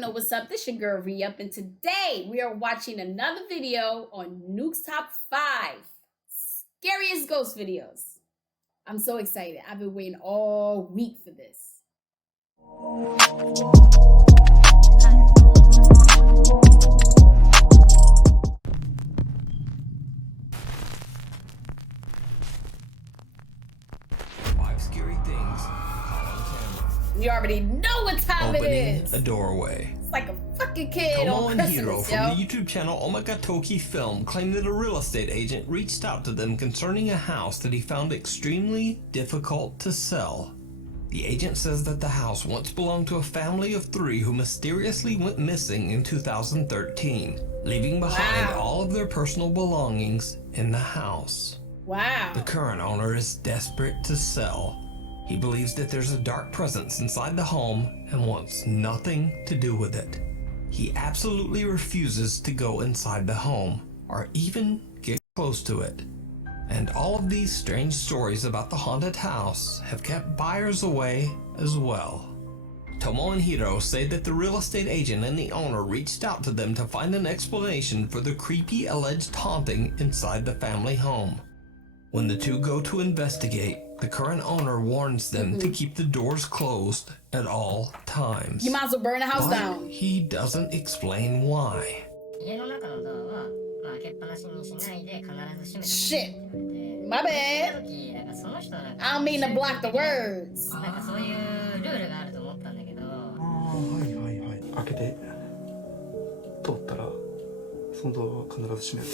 know what's up. This your girl Re-Up, and today we are watching another video on Nuke's Top 5 Scariest Ghost Videos. I'm so excited. I've been waiting all week for this. Scary things caught on camera. You already know what time it is. A doorway. It's like a fucking kid Tomo on and Christmas, Hiro yo. from the YouTube channel Omagatoki Film claimed that a real estate agent reached out to them concerning a house that he found extremely difficult to sell. The agent says that the house once belonged to a family of 3 who mysteriously went missing in 2013, leaving behind all of their personal belongings in the house. Wow. The current owner is desperate to sell. He believes that there's a dark presence inside the home and wants nothing to do with it. He absolutely refuses to go inside the home or even get close to it. And all of these strange stories about the haunted house have kept buyers away as well. Tomo and Hiro say that the real estate agent and the owner reached out to them to find an explanation for the creepy alleged haunting inside the family home. When the two go to investigate, the current owner warns them to keep the doors closed at all times. You might as well burn the house But down. he doesn't explain why. Shit. My bad. I don't mean to block the words. 開けて通ったらそのドアは必ず閉める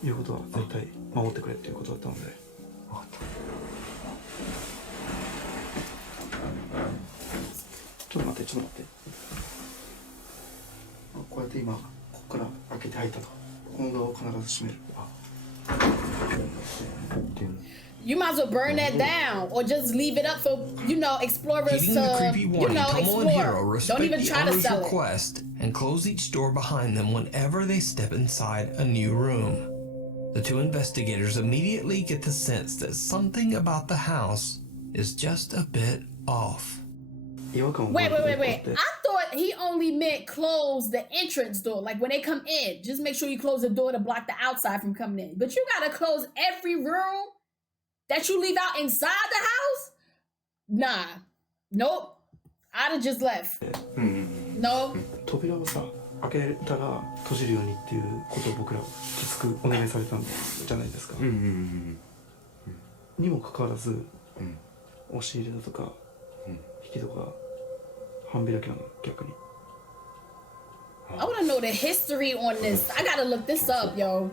ということは絶対守ってくれっていうことだったので。分かった。ちょっと待って。こうやって今ここから開けて入ったと。このドアを必ず閉める。You might as well burn that down or just leave it up for, explorers Heeding the to, creepy warning, Tomo and Hiro explore. Don't respect even the try to owner's sell it. request and close each door behind them whenever they step inside a new room. The two investigators immediately get the sense that something about the house is just a bit off. Wait. I thought he only meant close the entrance door. Like when they come in, just make sure you close the door to block the outside from coming in. But you gotta close every room that you leave out inside the house? Nah. Nope. I'd have just left. No. 扉をさ開けたら閉じるようにっていうことを僕らきつくお願いされたんじゃないですか。にもかかわらず、押し入れだとか、引きとか半開きなの逆に。I want to know the history on this. I gotta look this up, yo.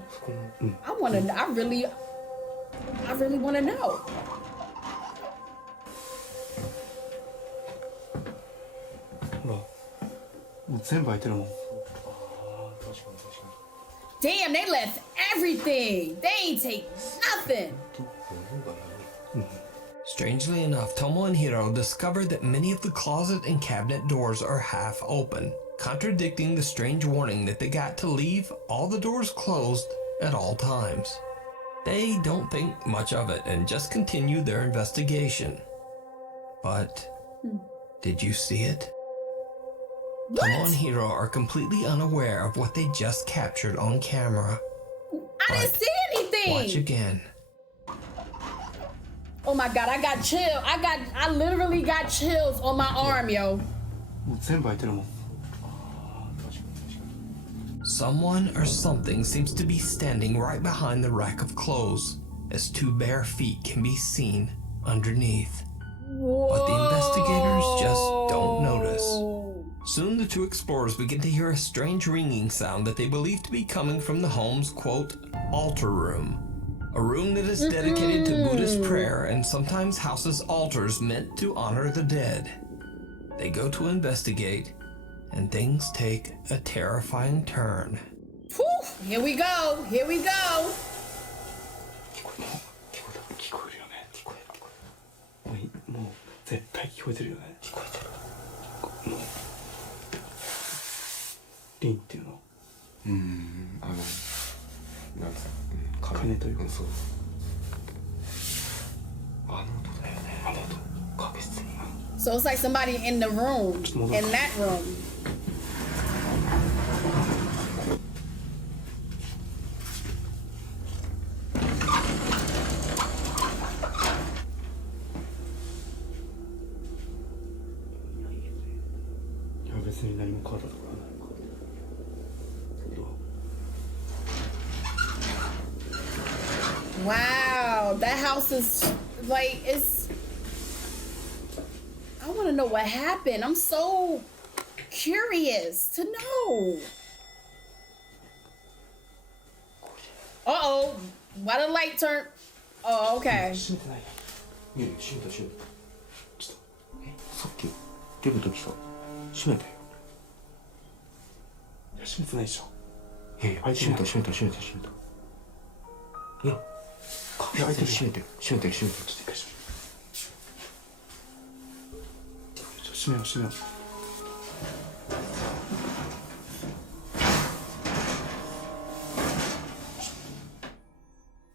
I really want to know. ほら、もう全部開いてるもん。Damn, they left everything. They ain't take nothing. Strangely enough, Tomo and Hiro discover that many of the closet and cabinet doors are half open, contradicting the strange warning that they got to leave all the doors closed at all times. They don't think much of it and just continue their investigation. But did you see it? What? Tomo and Hiro are completely unaware of what they just captured on camera. I didn't see anything. Watch again. Oh my God, I got chills. I literally got chills on my arm, yo. もう全部開いてるもん。 Someone or something seems to be standing right behind the rack of clothes, as 2 bare feet can be seen underneath. Whoa. But the investigators just don't notice. Soon the 2 explorers begin to hear a strange ringing sound that they believe to be coming from the home's, quote, altar room. A room that is dedicated to Buddhist prayer and sometimes houses altars meant to honor the dead. They go to investigate, and things take a terrifying turn. Whew, here we go. 聞こえるよね。もう絶対聞こえてるよね。聞こえてる。リンっていうの。なんか鐘というか。そう。あの音だよね。あの音。確実に。So it's like somebody in the room, in that room. 別に何も変わったところはないのか。どう？ Wow, that house is like it's. I want to know what happened. I'm so curious to know. Uh-oh. Why the light turn? Oh, okay. 閉めてない。いやいや閉めた閉めた。ちょっとさっき出るときさ閉めたよ。いや閉めてないでしょ。いやいや閉めた閉めた閉めた閉めた。いや壁開いてる。閉めてる閉めてる閉めてる。ちょっと一回閉めよう閉めよう。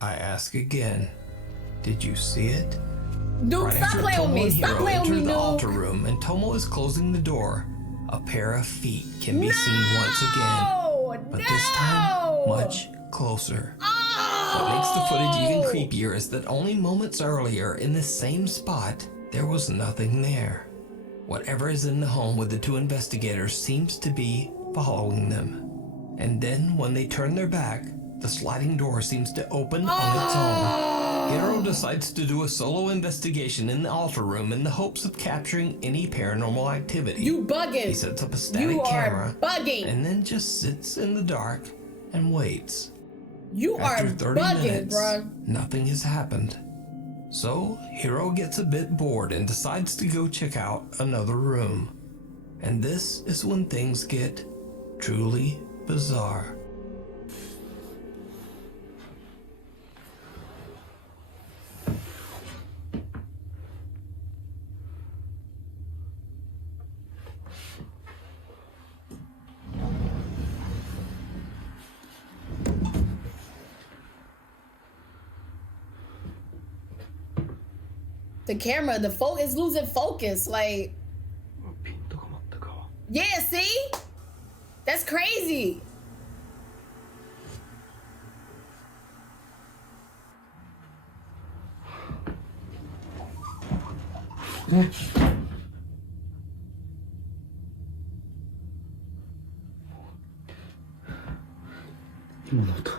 I ask again, did you see it? Dude, Right stop after playing with Tomo me. and Stop Hiro playing with me, enter the dude. altar room and Tomo is closing the door, a pair of feet can be seen once again, but this time much closer. What makes the footage even creepier is that only moments earlier in the same spot, there was nothing there. Whatever is in the home with the two investigators seems to be following them. And then when they turn their back, the sliding door seems to open on its own. Hiro decides to do a solo investigation in the altar room in the hopes of capturing any paranormal activity. You bugging. He sets up a static You camera are bugging. and then just sits in the dark and waits. You After are 30 bugging, minutes, bruh. nothing has happened. So Hiro gets a bit bored and decides to go check out another room. And this is when things get truly bizarre. The camera, the focus is losing focus. Like, ピントが全く合わん。 yeah, see? That's crazy. Eh? 今の音。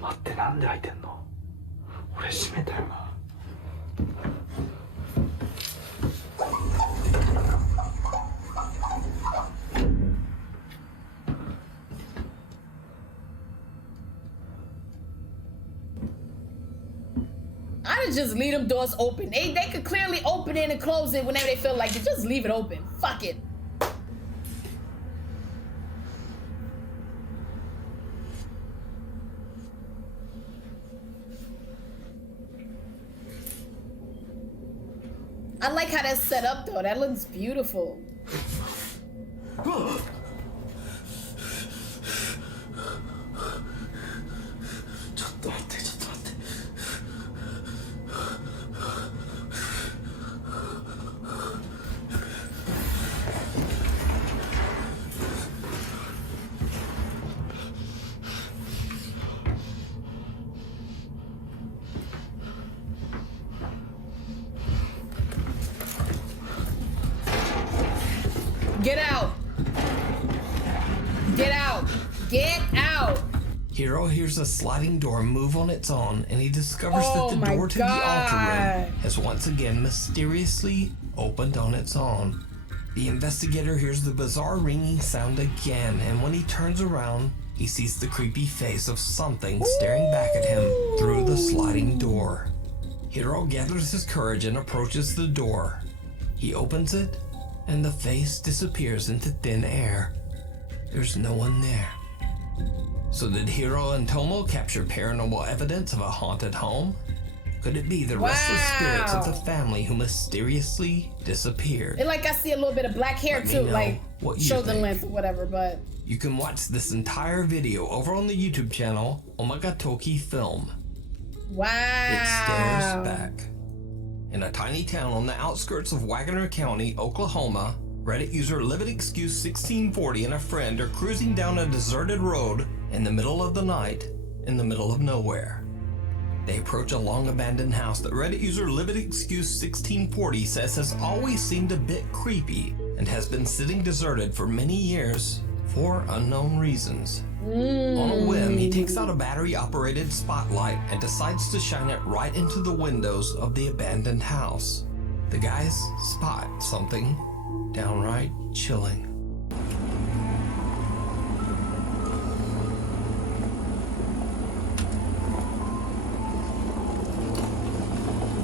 待って、なんで開いてんの？俺閉めたよな。I'd just leave them doors open. They could clearly open it and close it whenever they feel like it. Just leave it open. Fuck it. I like how that's set up though. That looks beautiful. Get out! Get out! Get out! Hiro hears a sliding door move on its own, and he discovers Oh that the my door to the altar God. room has once again mysteriously opened on its own. The investigator hears the bizarre ringing sound again, and when he turns around, he sees the creepy face of something staring back at him through the sliding door. Hiro gathers his courage and approaches the door. He opens it, and the face disappears into thin air. There's no one there. So did Hiro and Tomo capture paranormal evidence of a haunted home? Could it be the restless spirits of the family who mysteriously disappeared? And like I see a little bit of black hair Let me too, know like what you shoulder think. length or whatever, but You can watch this entire video over on the YouTube channel Omagatoki Film. Wow. It stares back. In a tiny town on the outskirts of Wagner County, Oklahoma, Reddit user LiveitExcuse1640 and a friend are cruising down a deserted road in the middle of the night in the middle of nowhere. They approach a long abandoned house that Reddit user LiveitExcuse1640 says has always seemed a bit creepy and has been sitting deserted for many years for unknown reasons. On a whim, he takes out a battery-operated spotlight and decides to shine it right into the windows of the abandoned house. The guys spot something downright chilling.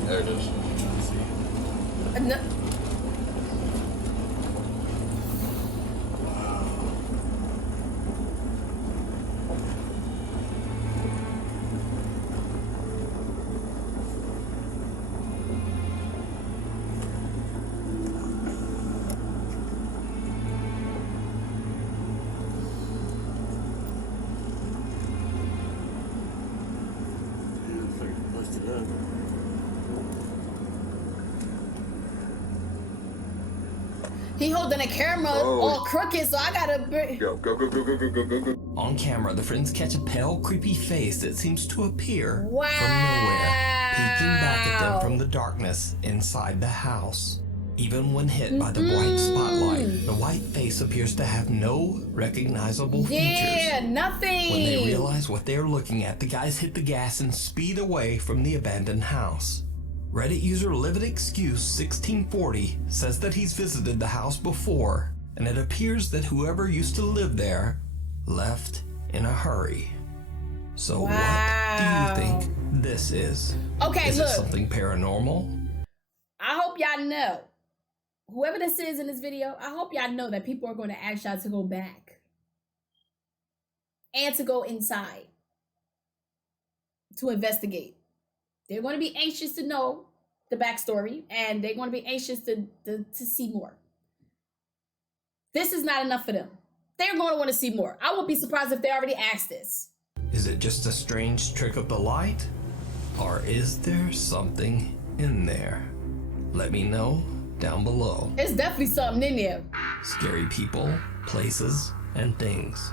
There it is. No. He holding a camera all crooked, so I gotta... Go. On camera, the friends catch a pale, creepy face that seems to appear Wow. from nowhere, peeking back at them from the darkness inside the house. Even when hit by the bright spotlight, the white face appears to have no recognizable Yeah, features. nothing. When they realize what they're looking at, the guys hit the gas and speed away from the abandoned house. Reddit user LiveitExcuse1640 says that he's visited the house before, and it appears that whoever used to live there left in a hurry. So what do you think this is? Okay, Is look. it something paranormal? I hope y'all know. Whoever this is in this video, I hope y'all know that people are going to ask y'all to go back. And to go inside. To investigate. They're going to be anxious to know the backstory, and they're going to be anxious to see more. This is not enough for them. They're going to want to see more. I won't be surprised if they already asked this. Is it just a strange trick of the light? Or is there something in there? Let me know down below. There's definitely something in there. Scary people, places, and things.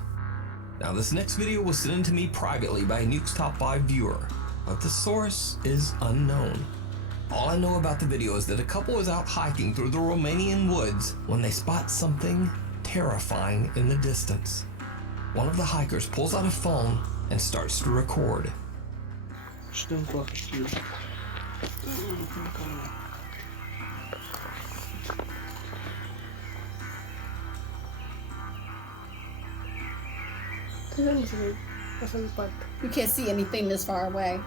Now this next video was sent in to me privately by a Nukes Top 5 viewer, but the source is unknown. All I know about the video is that a couple is out hiking through the Romanian woods when they spot something terrifying in the distance. One of the hikers pulls out a phone and starts to record. You can't see anything this far away.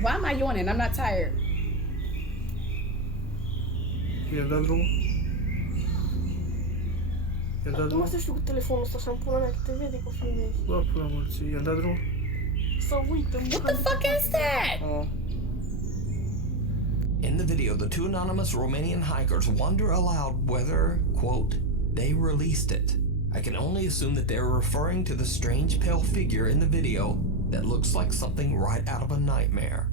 Why am I yawning? I'm not tired. Nu mai să știu cu telefonul ăsta și am pula mea că te vede că filmezi. Bă, pula morții, i-a dat drum? Să uită, What the fuck is that? In the video, the two anonymous Romanian hikers wonder aloud whether, quote, they released it. I can only assume that they're referring to the strange pale figure in the video that looks like something right out of a nightmare.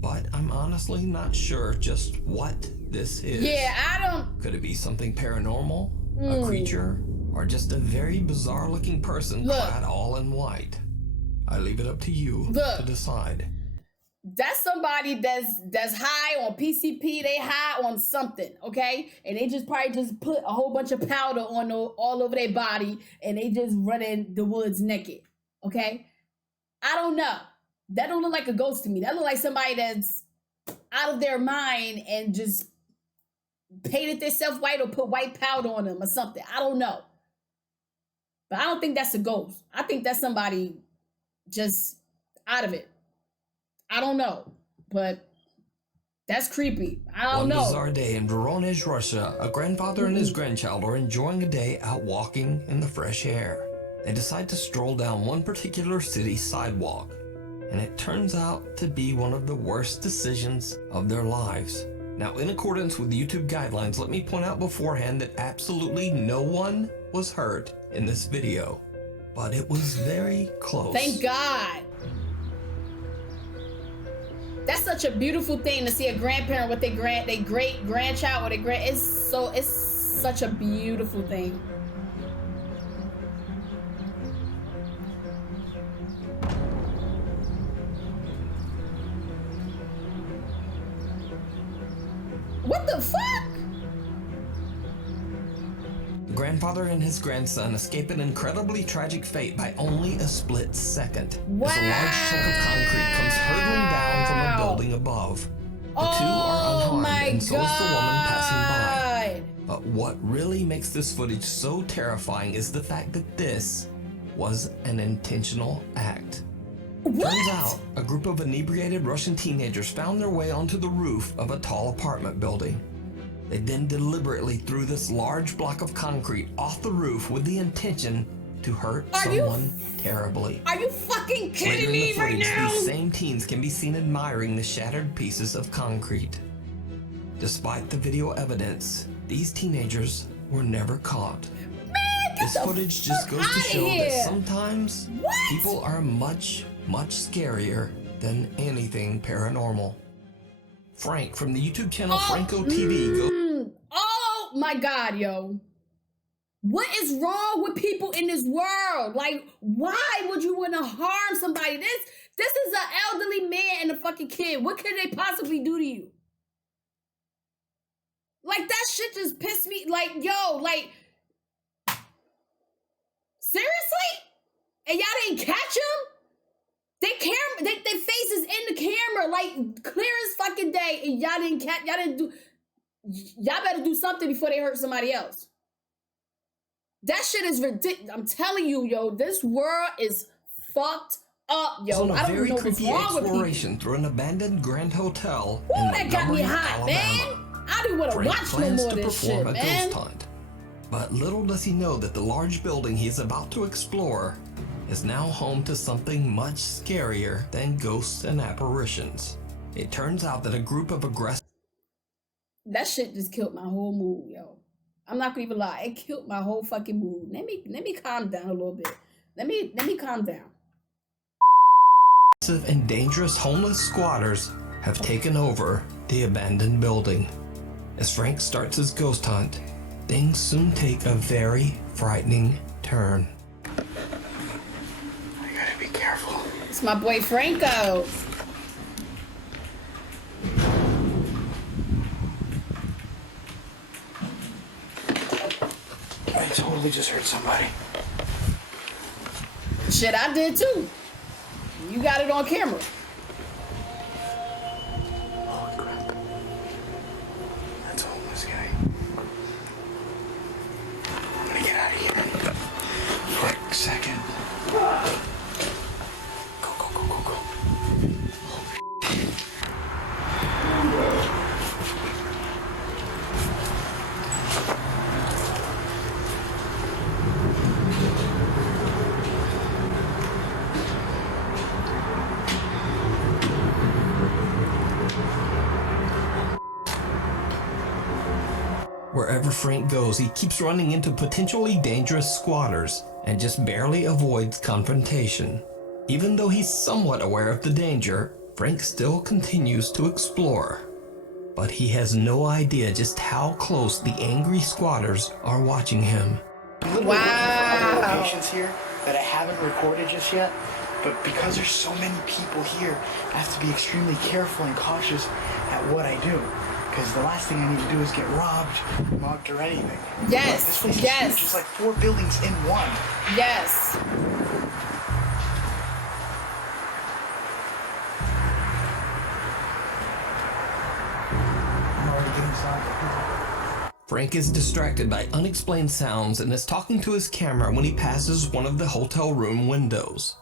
But I'm honestly not sure just what this is. Yeah, I don't... Could it be something paranormal, a creature, or just a very bizarre looking person clad all in white? I leave it up to you to decide. That's somebody that's high on PCP. They high on something, okay? And they just probably just put a whole bunch of powder on all over their body, and they just run in the woods naked, okay? I don't know. That don't look like a ghost to me. That look like somebody that's out of their mind and just painted themselves white or put white powder on them or something. I don't know. But I don't think that's a ghost. I think that's somebody just out of it. I don't know, but that's creepy. I don't know. One bizarre day in Voronezh, Russia, a grandfather and his grandchild are enjoying a day out walking in the fresh air. They decide to stroll down one particular city sidewalk, and it turns out to be one of the worst decisions of their lives. Now, in accordance with YouTube guidelines, let me point out beforehand that absolutely no one was hurt in this video. but it was very close. Thank God. That's such a beautiful thing to see a grandparent with their great grandchild or their grand. It's such a beautiful thing. What the fuck? Grandfather and his grandson escape an incredibly tragic fate by only a split second. Wow. As a large chunk of concrete comes hurtling down from a building above. The two are unharmed, and so is the woman passing by. But what really makes this footage so terrifying is the fact that this was an intentional act. What? Turns out, a group of inebriated Russian teenagers found their way onto the roof of a tall apartment building. They then deliberately threw this large block of concrete off the roof with the intention to hurt someone terribly. Are you fucking kidding me Later in the right footage, now? these same teens can be seen admiring the shattered pieces of concrete. Despite the video evidence, these teenagers were never caught. Man, This footage just goes to show that sometimes What? people are much scarier than anything paranormal. Frank from the YouTube channel Franco TV goes. Oh my God, yo. What is wrong with people in this world? Like, why would you want to harm somebody? This is an elderly man and a fucking kid. What could they possibly do to you? Like, that shit just pissed me. Like, yo, like, seriously? And y'all didn't catch him? Their faces in the camera, like, clear as fucking day, and y'all didn't catch, y'all better do something before they hurt somebody else. That shit is ridiculous. I'm telling you, yo, this world is fucked up, yo. On a I don't very know what's creepy wrong with people. exploration through an abandoned Grand Hotel Ooh, in that got me Montgomery, hot, Alabama. man. I didn't want to Frank watch no plans more to of this perform shit, a man. ghost hunt. But little does he know that the large building he is about to explore is now home to something much scarier than ghosts and apparitions. It turns out that a group of aggressive... That shit just killed my whole mood, yo. I'm not gonna even lie. It killed my whole fucking mood. Let me calm down a little bit. Let me calm down. and dangerous homeless squatters have taken over the abandoned building. As Frank starts his ghost hunt, things soon take a very frightening turn. I gotta be careful. It's my boy Franco. I totally just heard somebody. Shit, I did too. You got it on camera. Holy crap. That's a homeless guy. I'm gonna get out of here. Quick second. Go, go, go, go, go. Wherever Frank goes, he keeps running into potentially dangerous squatters and just barely avoids confrontation. Even though he's somewhat aware of the danger, Frank still continues to explore. But he has no idea just how close the angry squatters are watching him. I'm literally looking for other locations here that I haven't recorded just yet, but because there's so many people here, I have to be extremely careful and cautious at what I do. Because the last thing I need to do is get robbed, mugged, or anything. Yes, This place is yes. huge. It's like 4 buildings in one. Yes. I'm already getting inside. Frank is distracted by unexplained sounds and is talking to his camera when he passes one of the hotel room windows.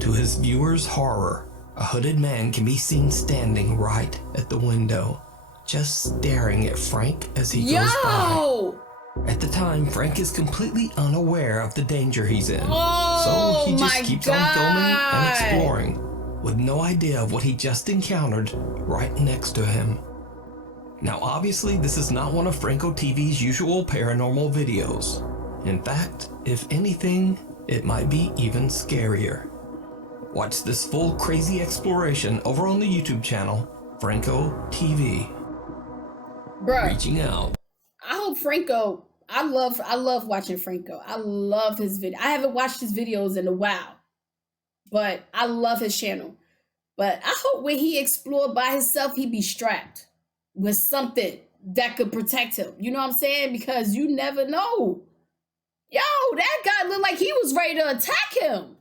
To his viewers' horror, a hooded man can be seen standing right at the window, just staring at Frank as he goes by. Yo! At the time, Frank is completely unaware of the danger he's in, Oh, so he just my keeps on filming and God. exploring, with no idea of what he just encountered right next to him. Now obviously this is not one of Franco TV's usual paranormal videos. In fact, if anything, it might be even scarier. Watch this full crazy exploration over on the YouTube channel, Franco TV. Bruh, Reaching out. I hope Franco, I love watching Franco. I love his video. I haven't watched his videos in a while, but I love his channel. But I hope when he explored by himself, he be strapped with something that could protect him. You know what I'm saying? Because you never know. Yo, that guy looked like he was ready to attack him.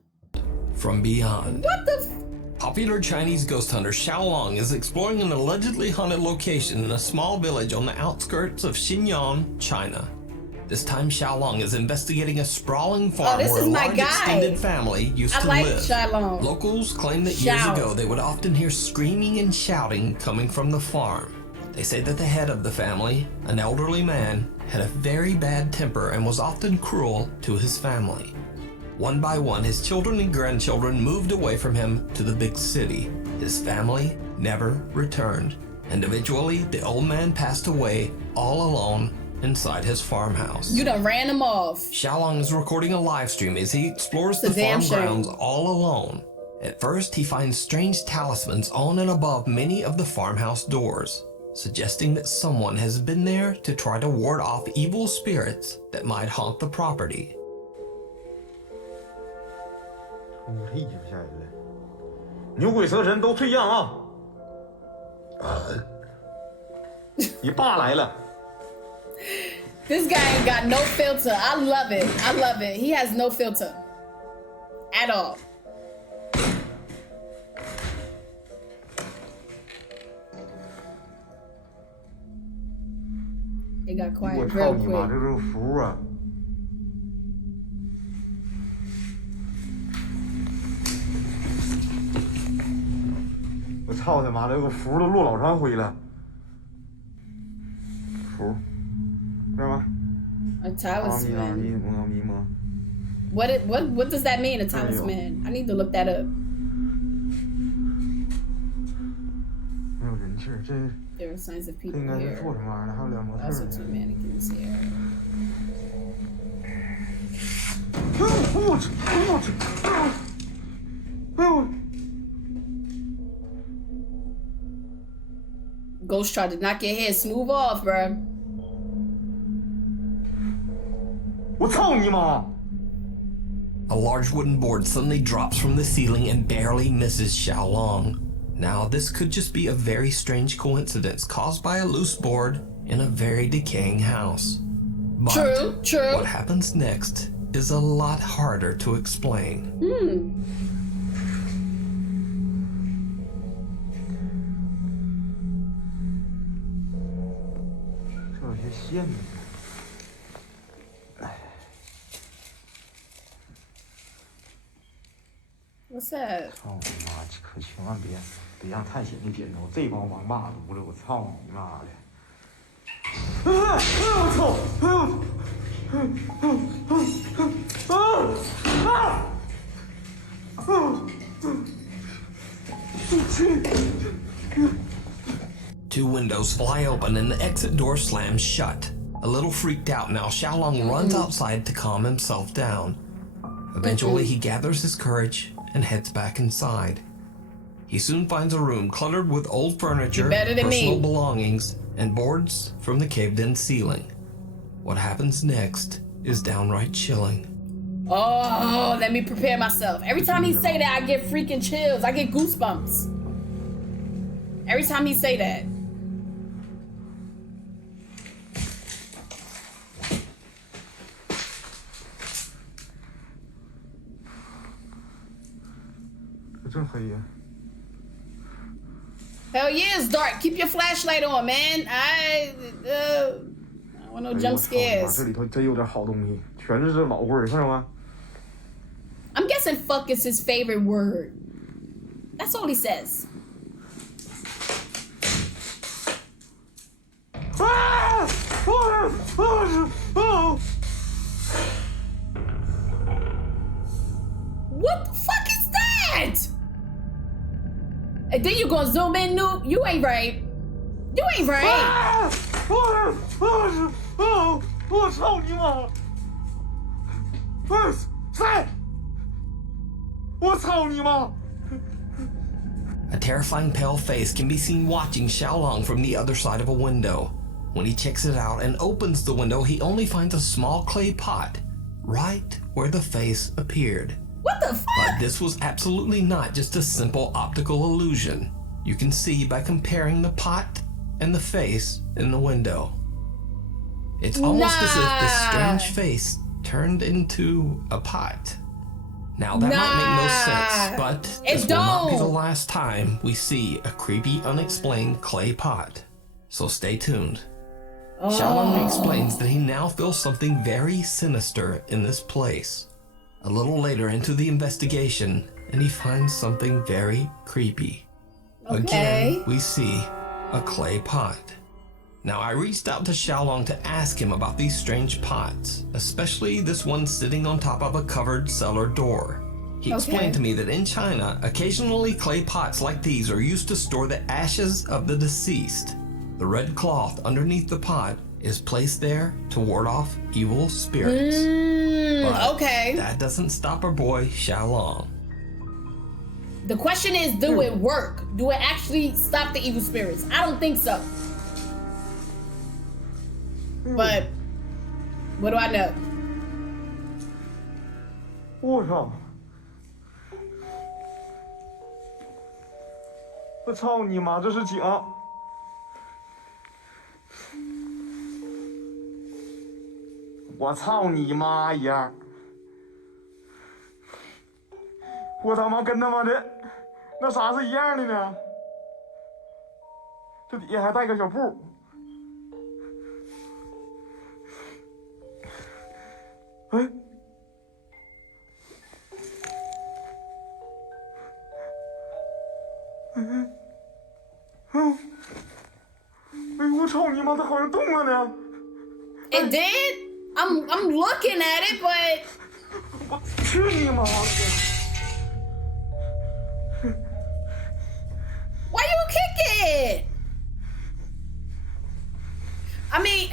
From beyond. What the Popular Chinese ghost hunter Xiaolong is exploring an allegedly haunted location in a small village on the outskirts of Xinjiang, China. This time Xiaolong is investigating a sprawling farm this where a is my large guy. extended family used I to like live. Xiaolong. Locals claim that years ago they would often hear screaming and shouting coming from the farm. They say that the head of the family, an elderly man, had a very bad temper and was often cruel to his family. One by one, his children and grandchildren moved away from him to the big city. His family never returned, and eventually the old man passed away all alone inside his farmhouse. You done ran him off. Xiaolong is recording a live stream as he explores the farm grounds all alone. At first, he finds strange talismans on and above many of the farmhouse doors, suggesting that someone has been there to try to ward off evil spirits that might haunt the property. 这一直不吓人了，牛鬼蛇神都退让啊！你爸来了。 This guy ain't got no filter. I love it. I love it. He has no filter at all. It got quiet 我 real 操你妈， quick. 这都是符啊！我操他妈，这个符都落老长灰了。符，知道吗？ A talisman. 阿弥陀。 What does that mean? A talisman? I need to look that up. 没有人气儿，这 There are signs of 这 people 应该是 here. 做什么玩意儿的？还有两模特 Also 儿 two 呢。 mannequins here. 哎呦！ Ghost tried to knock your head smooth off, bro. 我操你妈！ A large wooden board suddenly drops from the ceiling and barely misses Xiaolong. Now, this could just be a very strange coincidence caused by a loose board in a very decaying house. But True. what happens next is a lot harder to explain. 这有些线呢。 What's that? 操你妈！可千万别让探险的点着这帮王八犊子！我操你妈的！我操！Two windows fly open and the exit door slams shut. A little freaked out now, Xiaolong runs outside to calm himself down. Eventually, he gathers his courage and heads back inside. He soon finds a room cluttered with old furniture, personal belongings, and boards from the caved-in ceiling. What happens next is downright chilling. Oh, let me prepare myself. Every time he say that, I get freaking chills. I get goosebumps. Every time he say that. Hell yeah, it's dark. Keep your flashlight on, man. I don't want no jump scares. 这里头真有点好东西，全是这老味儿，看着吗？ I'm guessing fuck is his favorite word. That's all he says. What the fuck is that? And then you gonna zoom in, Nuke? You ain't right. You ain't right. 我操你妈！3我操你妈！ A terrifying pale face can be seen watching Xiaolong from the other side of a window. When he checks it out and opens the window, he only finds a small clay pot right where the face appeared. What the fuck? But this was absolutely not just a simple optical illusion. You can see by comparing the pot and the face in the window. It's almost as if this strange face turned into a pot. Now that might make no sense, but this will not be the last time we see a creepy, unexplained clay pot. So stay tuned. Xiaolong explains that he now feels something very sinister in this place. A little later into the investigation, and he finds something very creepy. Again, we see a clay pot. Now, I reached out to Xiaolong to ask him about these strange pots, especially this one sitting on top of a covered cellar door. He explained to me that in China, occasionally clay pots like these are used to store the ashes of the deceased. The red cloth underneath the pot is placed there to ward off evil spirits. But that doesn't stop our boy Xiaolong. The question is, do it work? Do it actually stop the evil spirits? I don't think so. But what do I know? 我操！我操你妈！这是井！我操你妈呀！我他妈跟他妈的那啥是一样的呢？这底下还带个小铺。 哎，哎，我操你妈，它好像动了呢。It did? I'm looking at it, but 我去你妈的！ why you kick it? I mean,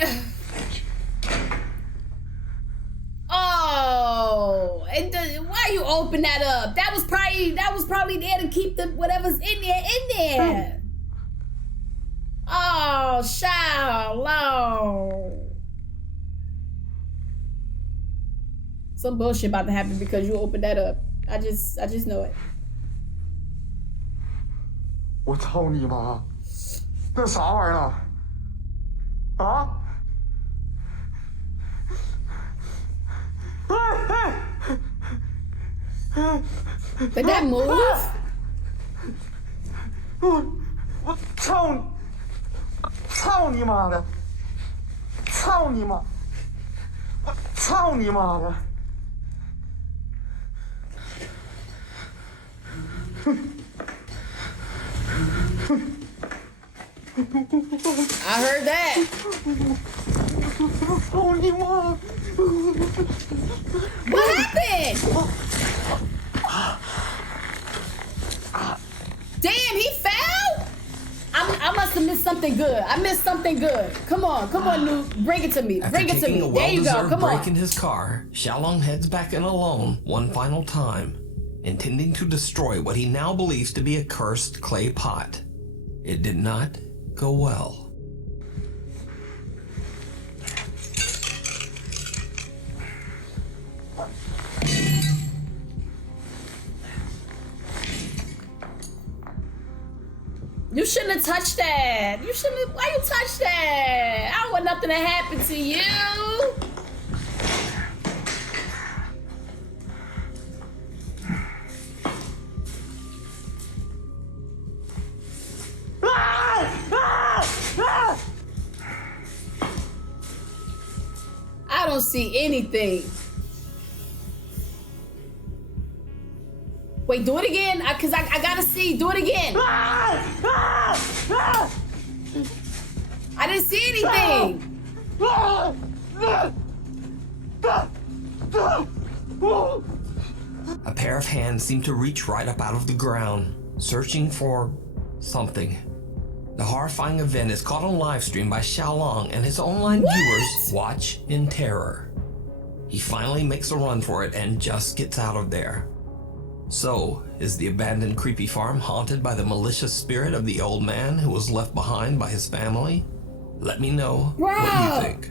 oh, why you open that up? That was probably there to keep the whatever's in there. Oh, Xiaolong. Some bullshit about to happen because you opened that up. I just know it. 我操你妈！那啥玩意儿啊？啊！ Did that move? 我操你妈的！操你妈！我操你妈的！ I heard that. Oh,你妈！ What happened? Damn, he fell? I must have missed something good. I missed something good. Come on, Nuke. Bring it to me. Bring it to me. There you go. Come on. Break in his car, Xiaolong heads back in alone one final time, intending to destroy what he now believes to be a cursed clay pot. It did not go well. You shouldn't have touched that. Why you touch that? I don't want nothing to happen to you. I don't see anything. Wait, do it again, cause I gotta see. Do it again. I didn't see anything. A pair of hands seem to reach right up out of the ground, searching for something. The horrifying event is caught on live stream by Xiaolong, and his online viewers watch in terror. He finally makes a run for it and just gets out of there. So, is the abandoned creepy farm haunted by the malicious spirit of the old man who was left behind by his family? Let me know what you think.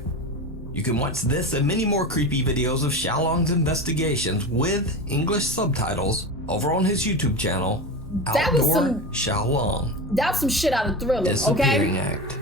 You can watch this and many more creepy videos of Xiaolong's investigations with English subtitles over on his YouTube channel, Outdoor Xiaolong. That's some shit out of Thriller, Disappearing okay? Act.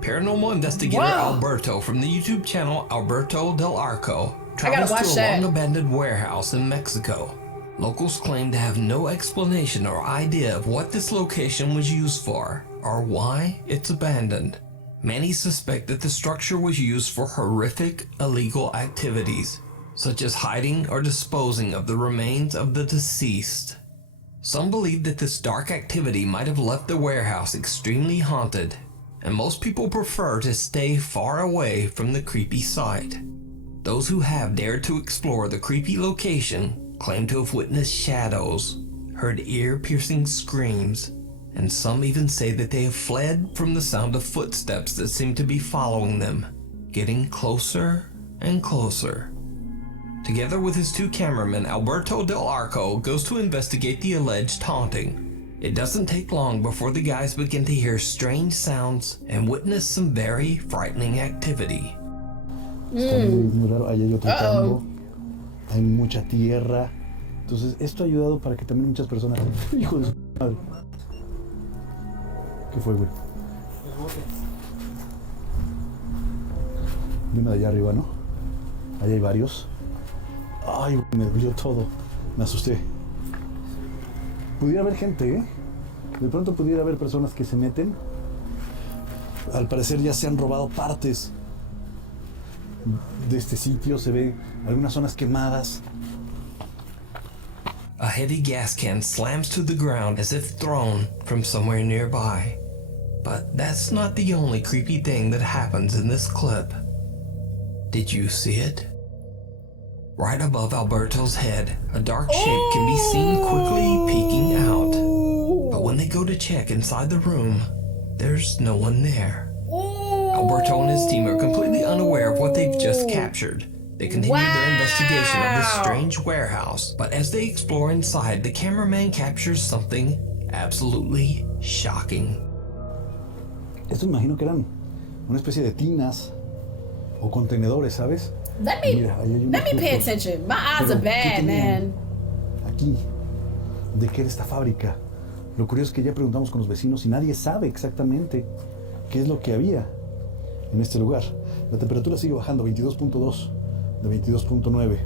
Paranormal investigator Alberto from the YouTube channel Alberto Del Arco travels to a long-abandoned warehouse in Mexico. Locals claim to have no explanation or idea of what this location was used for or why it's abandoned. Many suspect that the structure was used for horrific illegal activities, such as hiding or disposing of the remains of the deceased. Some believe that this dark activity might have left the warehouse extremely haunted, and most people prefer to stay far away from the creepy site. Those who have dared to explore the creepy location claim to have witnessed shadows, heard ear-piercing screams, and some even say that they have fled from the sound of footsteps that seem to be following them, getting closer and closer. Together with his two cameramen, Alberto Del Arco goes to investigate the alleged haunting. It doesn't take long before the guys begin to hear strange sounds and witness some very frightening activity. Está muy raro. Ahí hay otro tambo. Hay mucha tierra. Entonces, esto ha ayudado para que también muchas personas... ¡Hijo de su madre! ¿Qué fue, güey? Viene de allá arriba, ¿no? Ahí hay varios. Ay, güey, me dolió todo. Me asusté. Pudiera haber gente, ¿eh? De pronto pudiera haber personas que se meten. Al parecer ya se han robado partes de este sitio. Se ven algunas zonas quemadas. A heavy gas can slams to the ground as if thrown from somewhere nearby. But that's not the only creepy thing that happens in this clip. Did you see it? Right above Alberto's head, a dark shape can be seen quickly peeking out. But when they go to check inside the room, there's no one there. Alberto and his team are completely unaware of what they've just captured. They continue their investigation of this strange warehouse, but as they explore inside, the cameraman captures something absolutely shocking. Esto imagino que eran una especie de tinas o contenedores, ¿sabes? Let me pay attention. My eyes are bad, man. Aquí, ¿de qué era esta fábrica? Lo curioso es que ya preguntamos con los vecinos y nadie sabe exactamente qué es lo que había en este lugar. La temperatura sigue bajando, 22.2 de 22.9.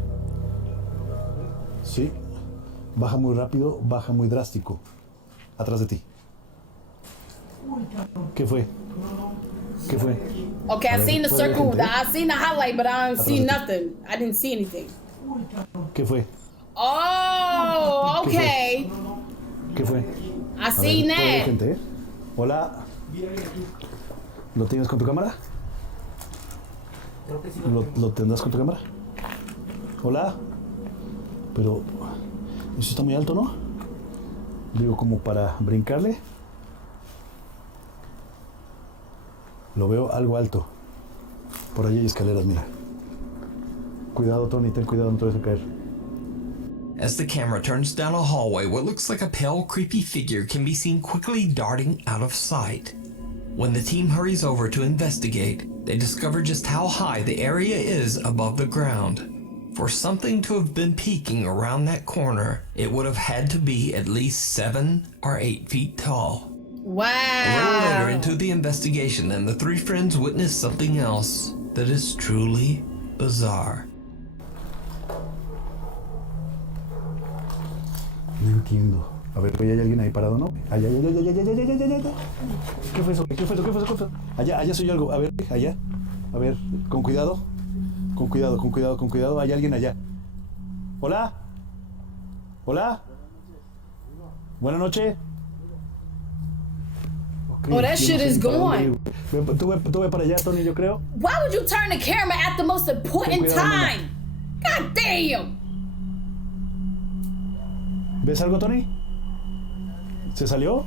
Sí, baja muy rápido, baja muy drástico. Atrás de ti. ¿Qué fue? ¿Qué fue? Okay, I seen the circle. I seen the highlight, but I don't see nothing. I didn't see anything. ¿Qué fue? Oh, okay. ¿Qué fue? I seen that. Gente, ¿eh? Hola. ¿Lo tienes con tu cámara? ¿Lo tendrás con tu cámara? Hola. Pero eso está muy alto, ¿no? Digo, como para brincarle. Lo veo algo alto. Por ahí hay escaleras, mira. Cuidado, Tony, ten cuidado, no te vayas a caer. As the camera turns down a hallway, what looks like a pale, creepy figure can be seen quickly darting out of sight. When the team hurries over to investigate, they discover just how high the area is above the ground. For something to have been peeking around that corner, it would have had to be at least 7 or 8 feet tall. Wow. A little later into the investigation, and the three friends witness something else that is truly bizarre. No entiendo. A ver, ¿hay alguien ahí parado, no? Allá. ¿Qué fue eso? ¿Qué fue eso? Allá soy algo. A ver, allá. A ver, con cuidado. Con cuidado. Hay alguien allá. Hola. Buenas noches. Oh, that shit is gone. Tú ve para allá, Tony, yo creo. Why would you turn the camera at the most important time? God damn. ¿Ves algo, Tony? ¿Se salió?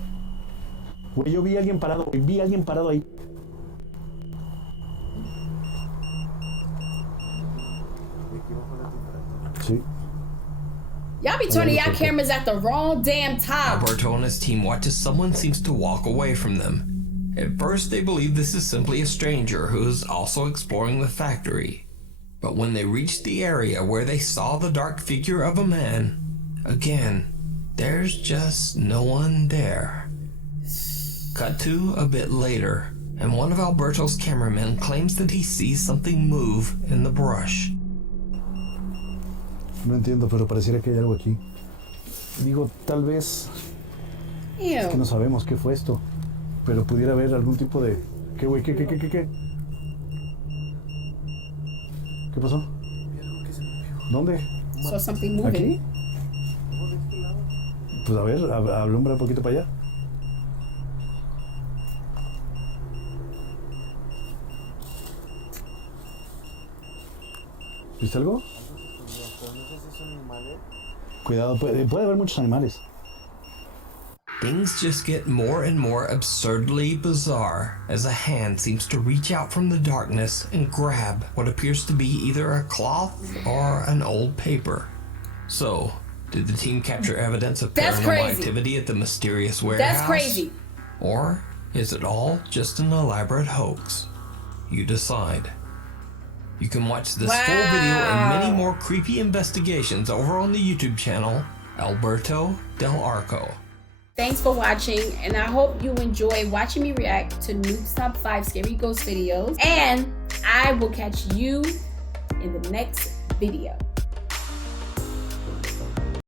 Güey, yo vi a alguien parado ahí. Sí. Y'all be turning y'all cameras at the wrong damn time. Alberto and his team watch as someone seems to walk away from them. At first, they believe this is simply a stranger who is also exploring the factory. But when they reach the area where they saw the dark figure of a man, again, there's just no one there. Cut to a bit later, and one of Alberto's cameramen claims that he sees something move in the brush. No entiendo, pero pareciera que hay algo aquí. Digo, tal vez es que no sabemos qué fue esto, pero pudiera haber algún tipo de... ¿Qué, güey? ¿Qué? ¿Qué pasó? ¿Dónde? Saw something moving. ¿Aquí? Pues a ver, alumbra un poquito para allá. ¿Viste algo? Cuidado, puede haber muchos animales. Things just get more and more absurdly bizarre as a hand seems to reach out from the darkness and grab what appears to be either a cloth or an old paper. So, did the team capture evidence of paranormal activity at the mysterious warehouse? That's crazy. Or is it all just an elaborate hoax? You decide. You can watch this full video and many more creepy investigations over on the YouTube channel, Alberto Del Arco. Thanks for watching, and I hope you enjoy watching me react to Nuke's Top 5 Scary Ghost videos, and I will catch you in the next video.